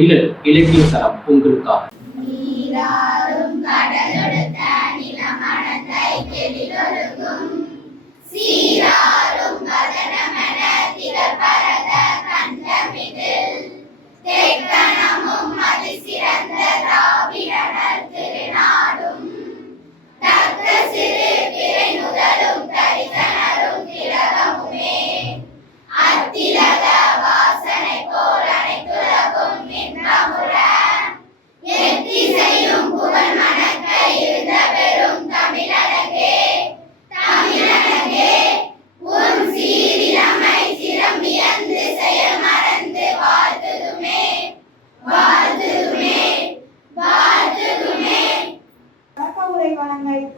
நிழல் இலக்கிய தரம் உங்களுக்காக.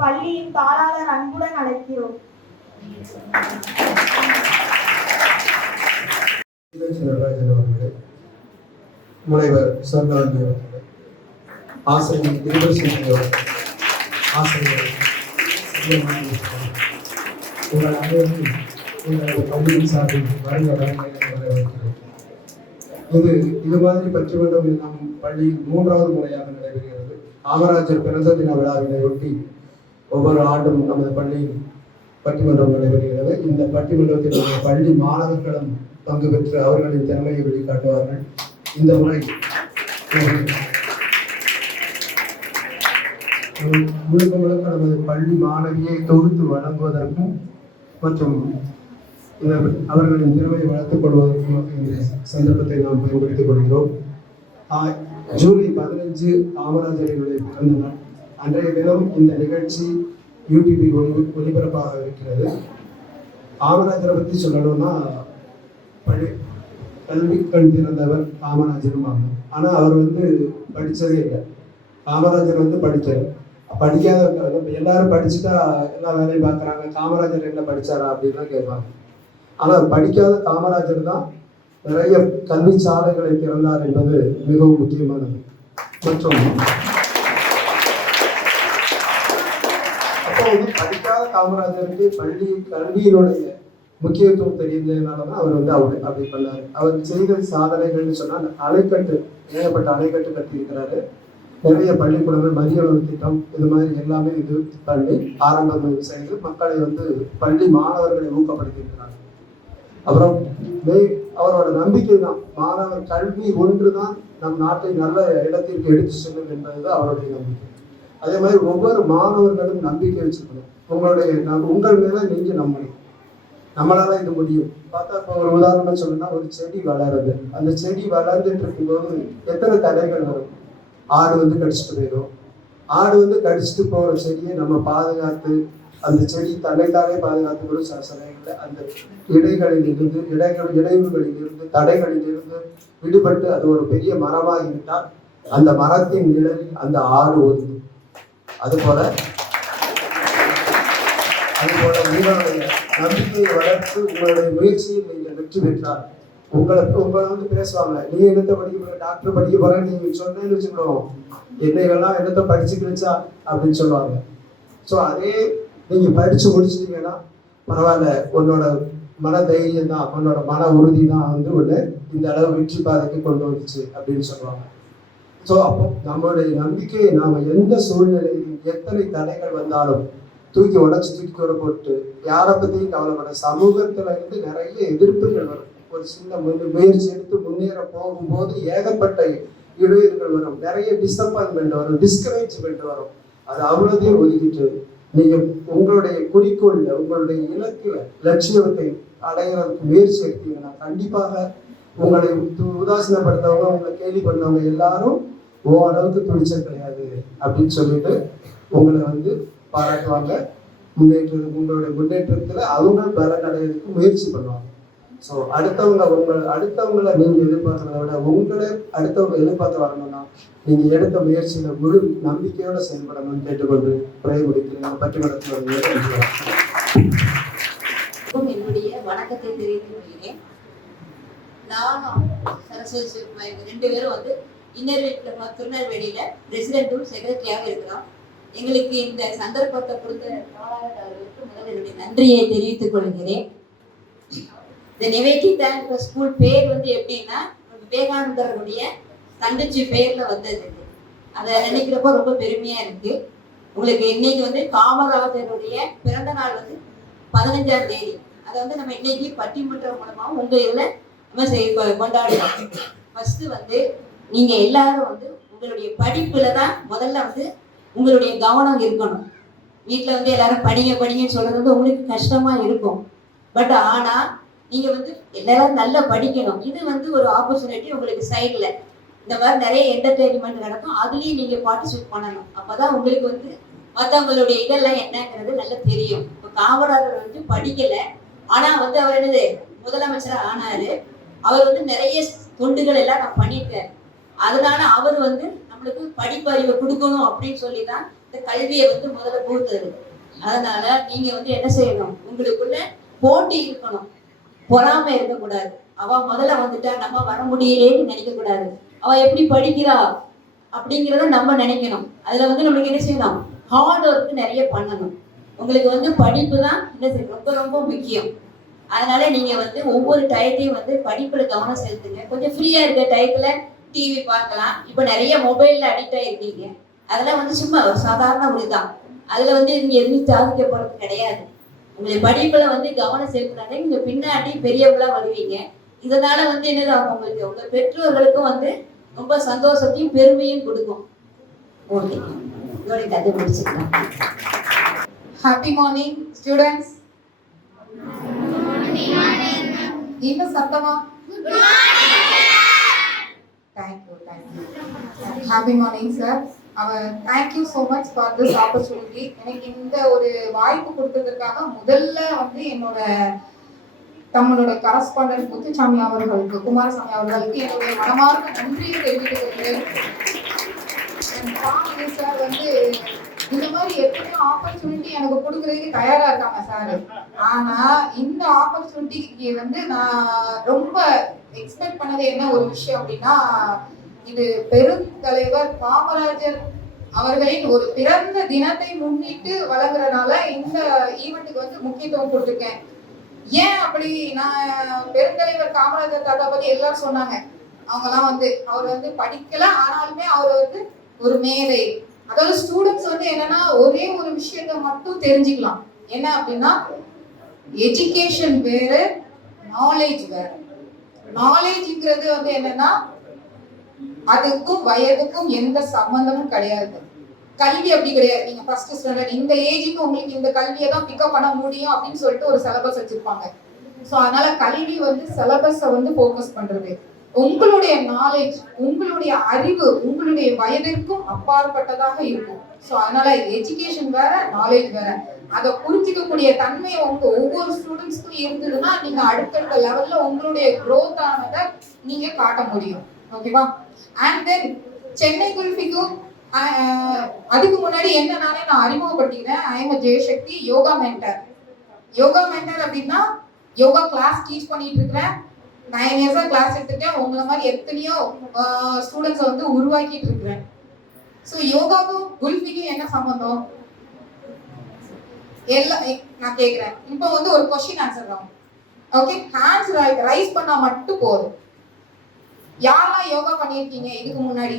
பள்ளியின் தாளாளர் அன்புடன் அழைக்கிறோம். முனைவர் சர்தார் அவர்களே, ஆசிரியர் இருவசிங் அவர்களே, ஆசிரியர் உங்கள் அனைவரும் உங்களது பள்ளியின் சார்பில் வருக வரவேற்கிறோம். இது மாதிரி பற்றிமன்றம் நம் பள்ளியில் 3வது முறையாக நடைபெறுகிறது. காமராஜர் பிறந்த தின விழாவினை ஒட்டி ஒவ்வொரு ஆண்டும் நமது பள்ளியில் பட்டிமன்றம் நடைபெறுகிறது. இந்த பட்டிமன்றத்தில் நமது பள்ளி மாணவர்களும் பங்கு பெற்று அவர்களின் திறமையை வெளிக்காட்டுவார்கள். இந்த முறை முழுக்க முழுக்க நமது பள்ளி மாணவியை தொகுத்து வழங்குவதற்கும் மற்றும் அவர்களின் திறமையை வளர்த்துக் கொள்வதற்கும் இந்த சந்தர்ப்பத்தை நாம் பயன்படுத்திக் கொள்கிறோம். ஜூலை 15 காமராஜரினுடைய பிறந்த நாள். அன்றைய தினம் இந்த நிகழ்ச்சி யூடியூபில் ஒளிபரப்பாக இருக்கிறது. காமராஜரை பற்றி சொல்லணும்னா கல்வி கண் திறந்தவர் காமராஜரும் ஆகும். ஆனால் அவர் படித்ததே இல்லை. காமராஜர் படிக்காத எல்லாரும் படிச்சுட்டா எல்லா வேலையும் பார்க்குறாங்க. காமராஜர் என்ன படித்தாரா அப்படின்லாம் கேட்பாங்க. ஆனால் படிக்காத காமராஜர் தான் நிறைய கல்வி சாலைகளை திறந்தார் என்பது மிகவும் முக்கியமானது. மற்றும் அப்போ படிக்காத காமராஜருக்கு கல்வியினுடைய முக்கியத்துவம் தெரிந்ததுனாலதான் அவர் அப்படி பண்ணாரு. அவர் செய்த சாதனைகள்னு சொன்னால் ஏகப்பட்ட அணைக்கட்டு கட்டியிருக்கிறாரு. நிறைய பள்ளிக்கூடங்கள், மதிய உணவு திட்டம், இது மாதிரி எல்லாமே இது பண்ணி ஆரம்பம் செய்து மக்களை பள்ளி மாணவர்களை ஊக்கப்படுத்தியிருக்கிறாங்க. அப்புறம் அவரோட நம்பிக்கை தான் மாணவர் கல்வி ஒன்றுதான் நம் நாட்டை நல்ல இடத்திற்கு எடுத்து செல்லும் என்பதுதான் அவருடைய நம்பிக்கை. அதே மாதிரி ஒவ்வொரு மாணவர்களும் நம்பிக்கை வச்சுக்கணும். உங்கள் மேல நீங்க நம்பணும். நம்மளால இது முடியும். பார்த்தா இப்போ ஒரு உதாரணம் சொல்லணும்னா, ஒரு செடி வளருது. அந்த செடி வளர்ந்துட்டு இருக்கும்போது எத்தனை தடைகள் வரும். ஆடு கடிச்சிட்டு போயிடும். ஆடு கடிச்சிட்டு போற செடியை நம்ம பாதுகாத்து அந்த செடி தன்னைத்தானே பாதுகாத்துக்கணும். சில சமயங்களில் அந்த இடையூறுகளிலிருந்து தடைகளிலிருந்து விடுபட்டு அது ஒரு பெரிய மரமாக இருந்தால் அந்த மரத்தின் நிழலில் அந்த ஆடு ஒதுங்கும். அதுபோல உங்களுடைய நம்பிக்கையை வளர்த்து உங்களுடைய முயற்சியில் நீங்கள் வெற்றி பெற்றால் உங்களை பேசுவாங்க. நீங்க என்னத்தை படிக்க போற, டாக்டர் படிக்க போறேன்னு நீங்க சொன்னேன்னு வச்சுக்கணும், என்னையெல்லாம் என்னத்தை படிச்சு கிடைச்சா அப்படின்னு சொல்லுவாங்க. ஸோ அதே நீங்க படிச்சு முடிச்சிட்டீங்கன்னா பரவாயில்ல, உன்னோட மன தைரியம் தான், உன்னோட மன உறுதி தான் உன்னை இந்த அளவு வெற்றி பாதைக்கு கொண்டு வந்துச்சு அப்படின்னு சொல்லுவாங்க. ஸோ அப்போ நம்மளுடைய நம்பிக்கையை நாம எந்த சூழ்நிலையில் எத்தனை தடைகள் வந்தாலும் தூக்கி உடை போட்டு யாரை பத்தியும் கவலைப்பட, சமூகத்துல நிறைய எதிர்ப்புகள் வரும். ஒரு சின்ன முயற்சி எடுத்து முன்னேற போகும்போது ஏகப்பட்ட இடையூறுகள் வரும், நிறைய டிசப்பாயின்மெண்ட் வரும், டிஸ்கரேஜ்மெண்ட் வரும். அது அவ்வளோதையும் ஒதுக்கிட்டு நீங்க உங்களுடைய குறிக்கோள்ல, உங்களுடைய இலக்குல, லட்சியத்தை அடைகிறதுக்கு முயற்சி எடுத்தீங்கன்னா கண்டிப்பாக உங்களை உதாசீனப்படுத்தவங்க, உங்களை கேள்வி பண்ணவங்க எல்லாரும் அளவுக்கு துணிச்சல் கிடையாது அப்படின்னு சொல்லிட்டு உங்களை பாராட்டுவாங்க. உங்களுடைய முன்னேற்றத்துல அவங்க பலன் அடையிறதுக்கு முயற்சி பண்ணுவாங்க. ஸோ அடுத்தவங்களை நீங்க எதிர்பார்க்கறத விட உங்களை அடுத்தவங்க எதிர்பார்த்து வரணும்னா நீங்க எடுத்த முயற்சியில முழு நம்பிக்கையோட செயல்படணும்னு கேட்டுக்கொண்டு பிறகு முடிக்கிறேன். பட்டிமன்றத்தில் என்னுடைய வணக்கத்தை தெரிவித்துக் கொள்கிறேன். நானும் சரஸ்வதி 2 பேரும் இன்னர் வீட்டுல திருநெல்வேலியில பிரசிடென்ட்டும் செக்ரட்டரியாக இருக்கிறோம். எங்களுக்கு இந்த சந்தர்ப்பத்தை கொடுத்த அவர்களுக்கு முதல்ல என்னுடைய நன்றியை தெரிவித்துக் கொள்கிறேன். இந்த நிவேதிதா ஸ்கூல் பேர் எப்படின்னா, விவேகானந்தருடைய தங்கச்சி பேர்ல வந்தது. அதை நினைக்கிறப்ப ரொம்ப பெருமையா இருக்கு. உங்களுக்கு இன்னைக்கு வந்து காமராஜருடைய பிறந்த நாள் வந்து 15ஆம் தேதி. அதை வந்து நம்ம இன்னைக்கு பட்டிமன்றம் மூலமா உங்க இதுல நம்ம கொண்டாடுறோம். ஃபர்ஸ்ட் வந்து நீங்க எல்லாரும் வந்து உங்களுடைய படிப்புல தான் முதல்ல வந்து உங்களுடைய கவனம் இருக்கணும். வீட்டுல வந்து எல்லாரும் படிங்க படிங்கன்னு சொல்றது வந்து உங்களுக்கு கஷ்டமா இருக்கும். பட் ஆனா நீங்க வந்து எல்லாரும் நல்லா படிக்கணும். இது வந்து ஒரு ஆப்பர்ச்சுனிட்டி உங்களுக்கு சைட்ல இந்த மாதிரி நிறைய என்டர்டெயின்மெண்ட் நடக்கும். அதுலயும் நீங்க பார்ட்டிசிபேட் பண்ணணும். அப்பதான் உங்களுக்கு வந்து மற்றவங்களுடைய இதெல்லாம் என்னங்கிறது நல்லா தெரியும். இப்போ காமராஜர் வந்து படிக்கல, ஆனா வந்து அவர் என்னது முதலமைச்சரா ஆனாரு. அவர் வந்து நிறைய தொண்டுகள் எல்லாம் நான் பண்ணியிருக்காரு. அதனால அவர் வந்து நம்மளுக்கு படிப்பறிவை கொடுக்கணும் அப்படின்னு சொல்லிதான் இந்த கல்வியை வந்து முதல்ல கொடுத்தது. அதனால நீங்க வந்து என்ன செய்யணும், உங்களுக்குள்ள போட்டி இருக்கணும், பொறாமை இருக்கக்கூடாது. அவ முதல்ல வந்துட்டா நம்ம வர முடியலேன்னு நினைக்க கூடாது. அவ எப்படி படிக்கிறா அப்படிங்கிறத நம்ம நினைக்கணும். அதுல வந்து நம்மளுக்கு என்ன செய்யணும், ஹார்ட் ஒர்க் நிறைய பண்ணணும். உங்களுக்கு வந்து படிப்பு தான் என்ன ரொம்ப ரொம்ப முக்கியம். அதனால நீங்க வந்து ஒவ்வொரு டயத்தையும் வந்து படிப்புல கவனம் செலுத்துங்க. கொஞ்சம் ஃப்ரீயா இருக்க டயத்துல டிவி பார்க்கலாம். இப்ப நிறைய மொபைல்ல அடிக்ட் ஆயிருக்கீங்க. அதெல்லாம் வந்து சும்மா ஒரு சாதாரண ஒளிதான். அதுல வந்து நீங்க எதுவும் சாதிக்கப்படுறது கிடையாது. உங்களுடைய படிப்புல வந்து கவனம் செலுத்தினாலே நீங்க பின்னாடி பெரியவங்களா வருவீங்க. இதனால வந்து என்னது உங்களுக்கு உங்க பெற்றோர்களுக்கும் வந்து ரொம்ப சந்தோஷத்தையும் பெருமையும் கொடுக்கும். ஓகே, இதோட கதை முடிச்சுக்கலாம். Happy morning, students. இன்னும் சத்தமா? Thank you. Happy morning, sir. Thank you so much for this opportunity. எனக்கு இந்த ஒரு வாய்ப்பு கொடுத்ததற்காக முதல்ல வந்து நம்மளோட கரஸ்பாண்டன்ட் முத்துசாமி அவர்களுக்கு, குமாரசாமி அவர்களுக்கு என்னுடைய மனமார்ந்த நன்றியை தெரிவித்துக்கிறேன். சார் வந்து இந்த மாதிரி எத்தனையோ ஆப்பர்ச்சுனிட்டி எனக்கு கொடுக்கறதுக்கு தயாரா இருக்காங்க சார். ஆனா இந்த ஆப்பர்ச்சுனிட்டிக்கு வந்து நான் ரொம்ப எக்ஸ்பெக்ட் பண்ணது என்ன ஒரு விஷயம் அப்படின்னா, இது பெருந்தலைவர் காமராஜர் அவர்களின் ஒரு பிறந்த தினத்தை முன்னிட்டு வழங்குறதுனால இந்த ஈவெண்ட்டுக்கு வந்து முக்கியத்துவம் கொடுத்துருக்கேன். ஏன் அப்படி, நான் பெருந்தலைவர் காமராஜர் தாத்தா பத்தி எல்லாரும் சொன்னாங்க. அவங்கெல்லாம் வந்து அவர் வந்து படிக்கல, ஆனாலுமே அவர் வந்து ஒரு மேதை. அதாவது ஸ்டூடெண்ட்ஸ் வந்து என்னன்னா ஒரே ஒரு விஷயத்த மட்டும் தெரிஞ்சுக்கலாம். என்ன அப்படின்னா, எஜுகேஷன் வேற, நாலேஜ் வேற. நாலேஜ்ங்கிறது வந்து என்னன்னா அதுக்கும் வயதுக்கும் எந்த சம்பந்தமும் கிடையாது. கல்வி அப்படி கிடையாது. நீங்க ஃபர்ஸ்ட் ஸ்டாண்டர்ட் இந்த ஏஜுக்கு உங்களுக்கு இந்த கல்வியை தான் பிக்கப் பண்ண முடியும் அப்படின்னு சொல்லிட்டு ஒரு சிலபஸ் வச்சிருப்பாங்க. ஸோ அதனால கல்வி வந்து சிலபஸை வந்து ஃபோக்கஸ் பண்றது. உங்களுடைய நாலேஜ், உங்களுடைய அறிவு உங்களுடைய வயதிற்கும் அப்பாற்பட்டதாக இருக்கும். ஸோ அதனால எஜுகேஷன் வேற, நாலேஜ் வேற. அதை புரிஞ்சிக்கக்கூடிய தன்மை உங்க ஒவ்வொரு ஸ்டூடெண்ட்ஸ்க்கும் இருந்ததுன்னா நீங்க அடுத்தடுத்த லெவல்ல உங்களுடைய க்ரோத் ஆனதை நீங்க காட்ட முடியும். ஓகேவா? அண்ட் தென் சென்னை குல்ஃபிக்கும் அதுக்கு முன்னாடி என்ன நானே நான் அறிமுகப்படுத்திக்கிறேன். I am Jayasakthi, yoga mentor. Yoga mentor அப்படின்னா யோகா கிளாஸ் டீச் பண்ணிட்டு இருக்கிறேன். 9 இயர்ஸா கிளாஸ் எடுத்துட்டேன். உங்களை மாதிரி எத்தனையோ ஸ்டூடெண்ட்ஸை வந்து உருவாக்கிட்டு இருக்கிறேன். ஸோ யோகாவுக்கும் குல்ஃபிக்கும் என்ன சம்பந்தம் எல்லாம் நான் கேட்கிறேன். இப்போ வந்து ஒரு கொஸ்டின் ஆன்சர் தான். ஓகே, ஹேண்ட்ஸ் ரைஸ் பண்ணா மட்டும் போதும். யாரெல்லாம் யோகா பண்ணியிருக்கீங்க இதுக்கு முன்னாடி?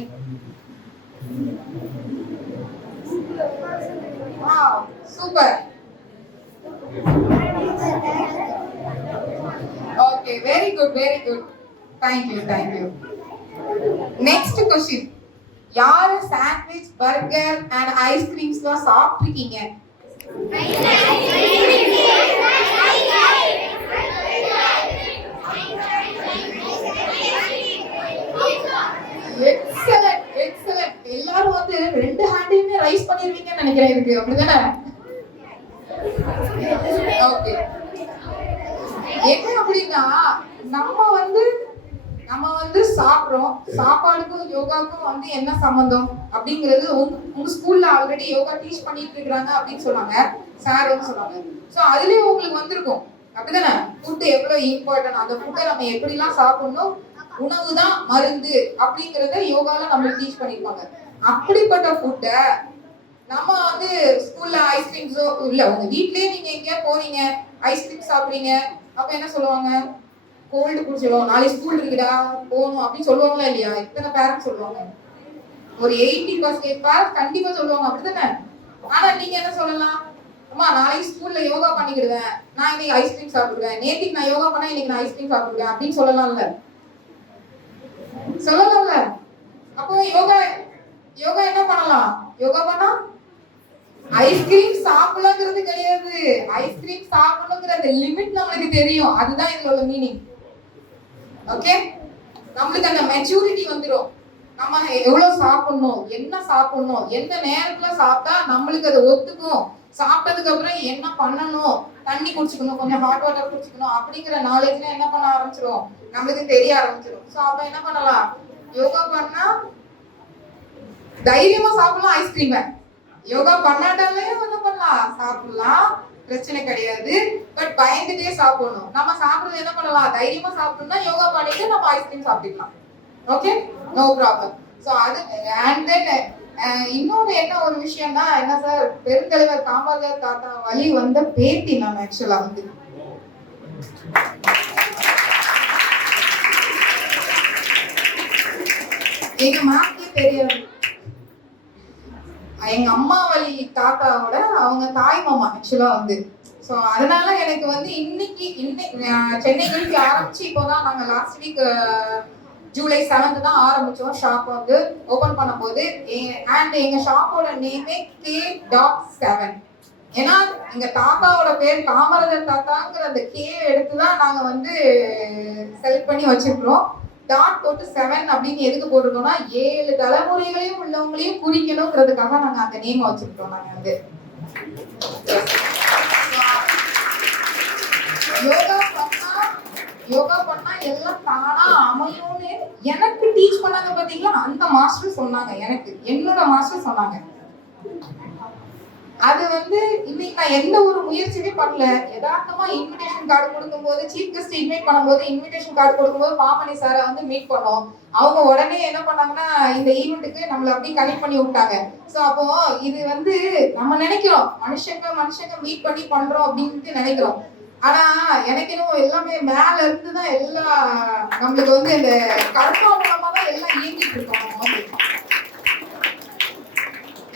Super. Okay, very good. Thank you. Next question. யாரு சாண்ட்விச், பர்கர் and ஐஸ்கிரீம்ஸ்லாம் சாப்பிட்டிருக்கீங்க? எக்ஸலென்ட். எல்லாரும் வந்து 2 ஹேண்டையுமே ரைஸ் பண்ணிருவீங்கன்னு நினைக்கிறேன். இதுக்கு அப்படிதானே? ஓகே. என்ன அப்படின்னா நம்ம வந்து சாப்பிடுறோம். சாப்பாடுக்கும் யோகாவுக்கும் வந்து என்ன சம்பந்தம் அப்படிங்கிறது உங்க ஸ்கூல்ல ஆல்ரெடி யோகா டீச் பண்ணிட்டு இருக்காங்க அப்படின்னு சொன்னாங்க சார் வந்து சொன்னாங்க. ஸோ அதுலயே உங்களுக்கு வந்திருக்கும் அப்படிதானே? ஃபுட் எவ்வளவு இம்பார்ட்டன்ட், அந்த ஃபுட்டை நம்ம எப்படிலாம் சாப்பிடணும், உணவு தான் மருந்து அப்படிங்கிறத யோகால நம்மளுக்கு டீச் பண்ணிருப்பாங்க. அப்படிப்பட்ட ஃபுட்டை நம்ம வந்து ஸ்கூல்ல ஐஸ்கிரீம்ஸோ இல்ல உங்க வீட்லயே நீங்க எங்கேயா போறீங்க ஐஸ்கிரீம் சாப்பிடுறீங்க, அப்ப என்ன சொல்லுவாங்க? கோல்டு பிடிச்சிடும், நாளைக்கு ஸ்கூல் இருக்குடா போகணும் அப்படின்னு சொல்லுவாங்களா இல்லையா? எத்தனை பேரண்ட்ஸ் சொல்லுவாங்க? ஒரு 80% பேரண்ட்ஸ் கண்டிப்பா சொல்லுவாங்க, அப்படித்தானே? ஆனா நீங்க என்ன சொல்லலாம்? அம்மா நாளைக்கு ஸ்கூல்ல யோகா பண்ணிக்கிடுவேன், நான் இன்னைக்கு ஐஸ்கிரீம் சாப்பிடுவேன், நேற்றுக்கு நான் யோகா பண்ணா இன்னைக்கு நான் ஐஸ்கிரீம் சாப்பிடுவேன் அப்படின்னு சொல்லலாம்ல? சொல்லலாம்ல? அப்போ யோகா யோகா என்ன பண்ணலாம்? யோகா பண்ணா ஐஸ்கிரீம் சாப்பிடலாங்கிறது கிடையாது. ஐஸ்கிரீம் சாப்பிடணுங்கிறது லிமிட் நம்மளுக்கு தெரியும். அதுதான் இதுல உள்ள மீனிங். ஓகே, நம்மளுக்கு அந்த மெச்சூரிட்டி வந்துடும். நம்ம எவ்வளவு சாப்பிடணும், என்ன சாப்பிடணும், எந்த நேரத்துல சாப்பிட்டா நம்மளுக்கு அதை ஒத்துக்கும், சாப்பிட்டதுக்கு அப்புறம் என்ன பண்ணணும், தண்ணி குடிச்சுக்கணும், கொஞ்சம் ஹாட் வாட்டர் குடிச்சுக்கணும் அப்படிங்கிற நாலேஜ்ல என்ன பண்ண ஆரம்பிச்சிடும், நம்மளுக்கு தெரிய ஆரம்பிச்சிடும். சோ அப்ப என்ன பண்ணலாம்? யோகா பண்ணா தைரியமா சாப்பிடலாம் ஐஸ்கிரீம். யோகா பண்ணாட்டாலே என்ன பண்ணலாம்? சாப்பிடலாம், பிரச்சனை கிடையாது. பட் பயந்துட்டே சாப்பிடணும். நம்ம சாப்பிடுறது என்ன பண்ணலாம்? தைரியமா சாப்பிட்டோம்னா யோகா பண்ணிட்டு நம்ம ஐஸ்கிரீம் சாப்பிட்டுக்கலாம். Okay, no problem. ஸோ அது அண்ட் தென் இன்னொரு என்ன ஒரு விஷயம்னா என்ன சார், பெருந்தலைவர் காமராஜர் தாத்தா வழி வந்த பேத்தி நான் ஆக்சுவலா வந்து எங்க மாக்கே தெரியாது. எங்க அம்மா வழி தாத்தாவோட அவங்க தாய் மாமா ஆக்சுவலா வந்து. ஸோ அதனால எனக்கு வந்து இன்னைக்கு சென்னை திருப்பி ஆரம்பிச்சு இப்போதான் நாங்க லாஸ்ட் வீக் ஜூலை 7 தான் ஆரம்பிச்சோம் ஷாப் வந்து ஓபன் பண்ணும்போது. அண்ட் எங்க ஷாப்போட நேமே K.7. ஏன்னா எங்க தாத்தாவோட பேர் காமராஜர் தாத்தாங்கிற அந்த கே எடுத்துதான் நாங்க வந்து செலக்ட் பண்ணி வச்சிருக்கிறோம். டாட் போட்டு 7 அப்படின்னு எதுக்கு போட்டிருக்கோம்னா 7 தலைமுறைகளையும் உள்ளவங்களையும் குறிக்கணுங்கிறதுக்காக நாங்க அந்த நேம் வச்சிருக்கோம். நாங்க வந்து யோகா பண்ணா எல்லாம் தானா அமையும்னு எனக்கு டீச் பண்ணாங்க பாத்தீங்களா, அந்த மாஸ்டர் சொன்னாங்க. எனக்கு என்னோட மாஸ்டர் சொன்னாங்க. அது வந்து இன்னைக்கு நான் எந்த ஒரு முயற்சியுமே பண்ணல. யதார்த்தமா இன்விடேஷன் கார்டு கொடுக்கும்போது, சீஃப் கெஸ்ட் இன்வைட் பண்ணும்போது, இன்விடேஷன் கார்டு கொடுக்கும்போது பாமணி சாரை வந்து மீட் பண்ணோம். அவங்க உடனே என்ன பண்ணாங்கன்னா இந்த ஈவெண்ட்டுக்கு நம்மள அப்படியே கனெக்ட் பண்ணி விட்டாங்க. ஸோ அப்போ இது வந்து நம்ம நினைக்கிறோம் மனுஷங்க மீட் பண்ணி பண்றோம் அப்படின்ட்டு நினைக்கிறோம். ஆனா எனக்கு இன்னும் எல்லாமே மேல இருந்துதான் எல்லாம் நம்மளுக்கு வந்து இந்த கர்மா மூலமா தான் எல்லாம் இயங்கிட்டு இருக்கோம்.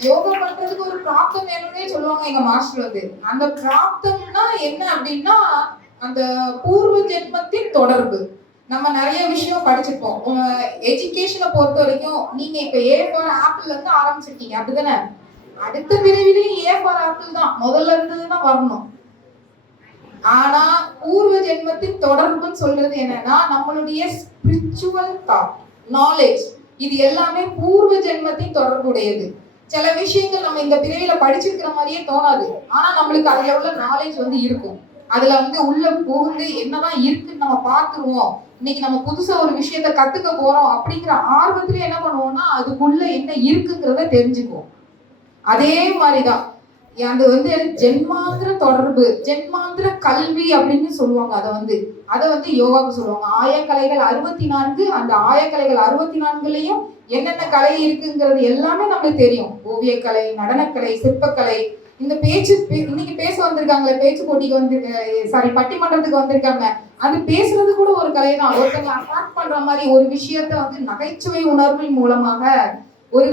யோகா பண்றதுக்கு ஒரு பிராப்தம் வேணும்னே சொல்லுவாங்க எங்க மாஸ்டர் வந்து. அந்த பிராப்தம்னா என்ன அப்படின்னா அந்த பூர்வ ஜென்மத்தின் தொடர்பு. நம்ம நிறைய விஷயம் படிச்சிருப்போம். எஜுகேஷனை பொறுத்த வரைக்கும் நீங்க இப்ப A ஃபார் ஆப்பிள் இருந்து ஆரம்பிச்சிருக்கீங்க, அப்படிதானே? அடுத்த பிரிவிலையும் A ஃபார் ஆப்பிள் தான் முதல்ல இருந்ததுதான் வரணும். ஆனா பூர்வ ஜென்மத்தின் தொடர்புன்னு சொல்றது என்னன்னா நம்மளுடைய ஸ்பிரிச்சுவல் தாட், நாலேஜ், இது எல்லாமே பூர்வ ஜென்மத்தின் தொடர்புடையது. சில விஷயங்கள் நம்ம இந்த பிரிவில படிச்சிருக்கிற மாதிரியே தோணாது. ஆனா நம்மளுக்கு அதுல உள்ள நாலேஜ் வந்து இருக்கும். அதுல வந்து உள்ள புகுந்து என்னதான் இருக்குன்னு நம்ம பார்த்துருவோம். இன்னைக்கு நம்ம புதுசா ஒரு விஷயத்த கத்துக்க போறோம் அப்படிங்கிற ஆர்வத்துல என்ன பண்ணுவோம்னா அதுக்குள்ள என்ன இருக்குங்கிறத தெரிஞ்சுக்குவோம். அதே மாதிரிதான் அது வந்து ஜென்மாந்திர தொடர்பு, ஜென்மாந்திர கல்வி அப்படின்னு சொல்லுவாங்க. அதை வந்து யோகாவுக்கு சொல்லுவாங்க. ஆயக்கலைகள் 64. அந்த ஆயக்கலைகள் 64லயும் என்னென்ன கலை இருக்குங்கிறது எல்லாமே நம்மளுக்கு தெரியும். ஓவியக்கலை, நடனக்கலை, சிற்பக்கலை. இந்த இன்னைக்கு பேச வந்திருக்காங்களே, பேச்சு போட்டிக்கு வந்து பட்டிமன்றத்துக்கு வந்திருக்காங்க. அது பேசுறது கூட ஒரு கலை தான். ஒருத்தங்களை அட்ராக்ட் பண்ற மாதிரி ஒரு விஷயத்த வந்து நகைச்சுவை உணர்வின் மூலமாக ஒரு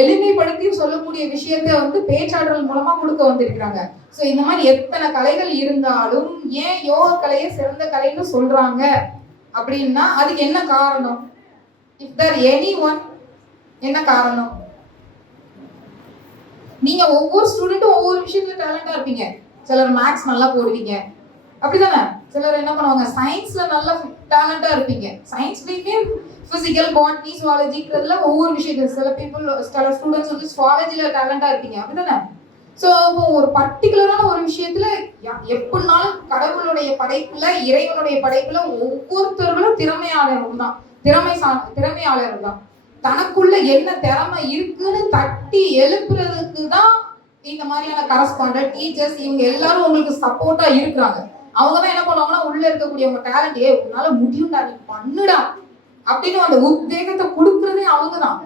எளிமைப்படுத்தி சொல்லக்கூடிய விஷயத்த வந்து பேச்சாற்றல் மூலமா கொடுக்க வந்திருக்கிறாங்க. சோ இந்த மாதிரி எத்தனை கலைகள் இருந்தாலும் ஏன் யோக கலையை சிறந்த கலைன்னு சொல்றாங்க அப்படின்னா அதுக்கு என்ன காரணம்? இஃப் தேர் எனிஒன், என்ன காரணம்? நீங்க ஒவ்வொரு ஸ்டூடெண்ட்டும் ஒவ்வொரு விஷயத்துல டேலண்டா இருப்பீங்க. சிலர் மேக்ஸ் நல்லா போடுவீங்க, அப்படிதானே? சிலர் என்ன பண்ணுவாங்க, சயின்ஸ்ல நல்லா டேலண்டா இருப்பீங்க. சயின்ஸ்லயுமே பிசிக்கல், பாட்னி, சுவாலஜிங்கிறதுல ஒவ்வொரு விஷயங்கள் சில ஸ்டூடெண்ட்ஸ் வந்து சுவாலஜில டேலண்டா இருப்பீங்க, அப்படிதானே? ஸோ ஒரு பர்டிகுலரான ஒரு விஷயத்துல எப்படினாலும் கடவுளுடைய படைப்புல, இறைவனுடைய படைப்புல ஒவ்வொருத்தர்களும் திறமையாளர்கள் தான். தனக்குள்ள என்ன திறமை இருக்குன்னு தட்டி எழுப்புறதுக்கு தான் இந்த மாதிரியான கரஸ்பாண்டன்ட், டீச்சர்ஸ், இவங்க எல்லாரும் உங்களுக்கு சப்போர்ட்டா இருக்கிறாங்க. அவங்க தான் என்ன பண்ணுவாங்கன்னா உள்ள இருக்கக்கூடிய உங்க டேலண்ட், உன்னால முடியும்டா, நீ பண்ணுடா அப்படின்னு அந்த உத்வேகத்தை கொடுக்கறதே அவங்க தான்.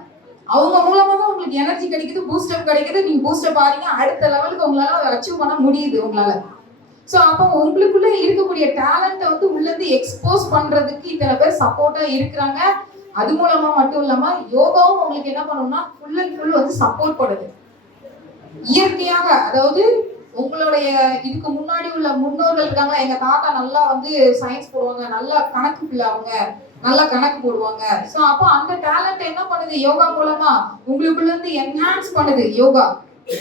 அவங்க மூலமா தான் உங்களுக்கு எனர்ஜி கிடைக்குது, பூஸ்டப் கிடைக்குது. நீங்க பூஸ்டப் ஆறீங்க, அடுத்த லெவலுக்கு உங்களால அச்சீவ் பண்ண முடியுது உங்களால. ஸோ அப்போ உங்களுக்குள்ள இருக்கக்கூடிய டேலண்ட்டை வந்து உள்ள இருந்து எக்ஸ்போஸ் பண்றதுக்கு இத்தனை பேர் சப்போர்ட்டா இருக்கிறாங்க. அது மூலமா மட்டும் இல்லாம யோகாவும் உங்களுக்கு என்ன பண்ணும்னா ஃபுல் அண்ட் ஃபுல் வந்து சப்போர்ட் பண்ணுது. இயற்கையாக, அதாவது உங்களுடைய இதுக்கு முன்னாடி உள்ள முன்னோர்கள் இருக்காங்களா, எங்க தாத்தா நல்லா வந்து சயின்ஸ் போடுவாங்க, நல்லா கணக்கு பிள்ளை, அவங்க நல்லா கணக்கு போடுவாங்க. ஸோ அப்போ அந்த டேலண்ட் என்ன பண்ணுது யோகா மூலமா உங்களுக்குள்ள இருந்து என்ஹான்ஸ் பண்ணுது. யோகா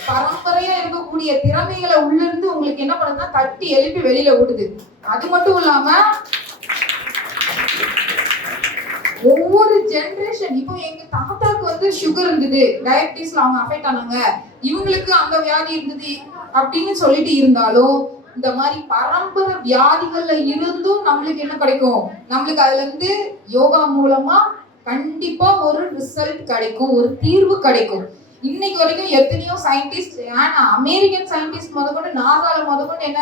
பரம்பரையா இருக்கக்கூடிய திறமைகளை உள்ள இருந்து உங்களுக்கு என்ன பண்ணுதுன்னா தட்டி எழுப்பி வெளியில விடுது. அது மட்டும் இல்லாம ஒவ்வொரு ஜெனரேஷன், இப்போ எங்க தாத்தாக்கு வந்து சுகர் இருந்தது, டயபிட்டிஸ்ல அவங்க அஃபெக்ட் ஆனாங்க, இவங்களுக்கு அந்த வியாதி இருந்தது அப்படின்னு சொல்லிட்டு இருந்தாலும் இந்த மாதிரி பரம்பரை வியாதிகள்ல இருந்தும் நம்மளுக்கு என்ன கிடைக்கும், நம்மளுக்கு அதுல இருந்து யோகா மூலமா கண்டிப்பா ஒரு ரிசல்ட் கிடைக்கும், ஒரு தீர்வு கிடைக்கும். இன்னைக்கு வரைக்கும் எத்தனையோ சயின்டிஸ்ட், அமெரிக்கன் சயின்டிஸ்ட் முதற்கொண்டு நாசால முதற்கொண்டு என்ன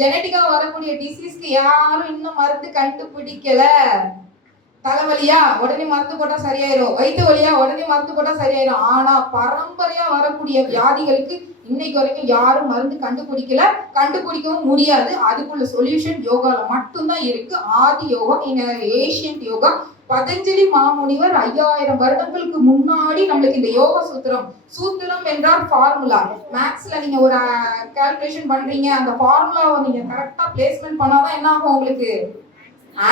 ஜெனட்டிக்கா வரக்கூடிய டிசீஸ்க்கு யாரும் இன்னும் மருந்து கண்டுபிடிக்கல. தலைவலியா உடனே மருந்து போட்டா சரியாயிரும், வயிற்று வலியா உடனே மருந்து போட்டா சரியாயிரும். ஆனா பரம்பரையா வரக்கூடிய வியாதிகளுக்கு இன்னைக்கு வரைக்கும் யாரும் மருந்து கண்டுபிடிக்கவும் முடியாது. அதுக்குள்ள சொல்யூஷன் யோகால மட்டும்தான் இருக்கு. ஆதி யோகா, ஏஷியன்ட் யோகா, பதஞ்சலி மாமுனிவர் 5000 வருடங்களுக்கு முன்னாடி நம்மளுக்கு இந்த யோக சூத்திரம் என்றால் ஃபார்முலா. மேக்ஸ்ல நீங்க ஒரு கால்குலேஷன் பண்றீங்க, அந்த ஃபார்முலாவை நீங்க கரெக்டா பிளேஸ்மெண்ட் பண்ணாதான் என்ன ஆகும், உங்களுக்கு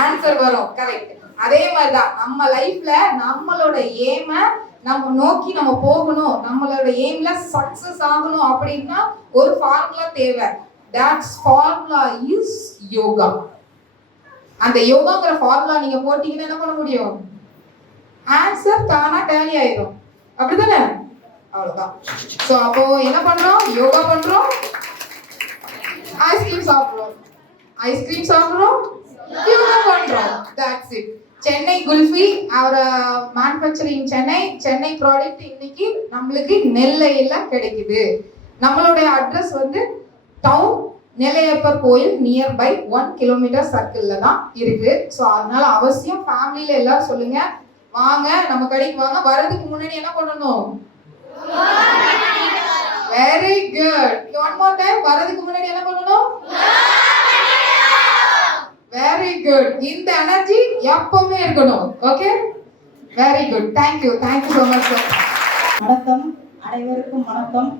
ஆன்சர் வரும். கரெக்ட். அதே மாதிரிதான் நம்ம லைஃப்ல நம்மளோட ஏம நம்ம நோக்கி நம்ம போகணும், நம்மளோட எய்ம்ல சக்சஸ் ஆகணும் அப்படின்னா ஒரு ஃபார்முலா தேவை. That's formula is yoga. அந்த யோகாங்கிற ஃபார்முலா நீங்க போட்டீங்கன்னா என்ன பண்ண முடியும், ஆன்சர் தானா டேலி ஆயிடும். அப்படிதானே? அவ்வளவுதான். சோ அப்போ என்ன பண்றோம், யோகா பண்றோம், ஐஸ்கிரீம் சாப்பிடுறோம், யோகா பண்றோம். That's it. சென்னை குல்ஃபி, அவர் மேனுஃபேக்சரிங் சென்னை ப்ராடக்ட் இன்னைக்கு நம்மளுக்கு நெல்லையில கிடைக்குது. நம்மளுடைய அட்ரஸ் வந்து டவுன் நெல்லையப்பர் கோயில் நியர்பை 1 கிலோமீட்டர் சர்க்கிள்ல தான் இருக்கு. ஸோ அதனால அவசியம் ஃபேமிலியில எல்லாரும் சொல்லுங்க, வாங்க நம்ம கடைக்கு வாங்க. வர்றதுக்கு முன்னாடி என்ன பண்ணணும், very good, one more time, வர்றதுக்கு முன்னாடி என்ன பண்ணணும், வெரி குட். இந்த எனர்ஜி எப்பவுமே இருக்கணும். Okay, very good. Thank you so much sir. வணக்கம், அனைவருக்கும் வணக்கம்.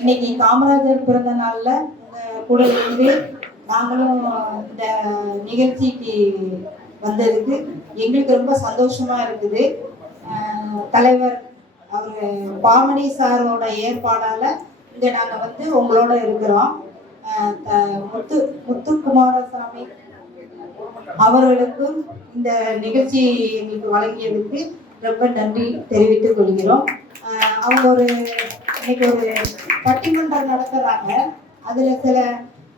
இன்னைக்கு காமராஜர் பிறந்த நாள்ல உங்க கூட இருந்து நாங்களும் இந்த நிகழ்ச்சிக்கு வந்ததுக்கு எங்களுக்கு ரொம்ப சந்தோஷமா இருக்குது. தலைவர் அவர் பாமணி சாரோட ஏற்பாடால இங்க நாங்க வந்து உங்களோட இருக்கிறோம். முத்துக்குமாரசாமி அவர்களுக்கும் இந்த நிகழ்ச்சி எங்களுக்கு வழங்கியதுக்கு ரொம்ப நன்றி தெரிவித்துக் கொள்கிறோம். அவங்க இன்னைக்கு ஒரு பட்டிமன்றம் நடத்துறாங்க. அதுல சில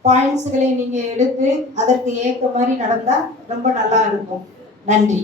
பாயிண்ட்ஸ்களை நீங்க எடுத்து அதற்கு ஏற்ற மாதிரி நடந்தா ரொம்ப நல்லா இருக்கும். நன்றி.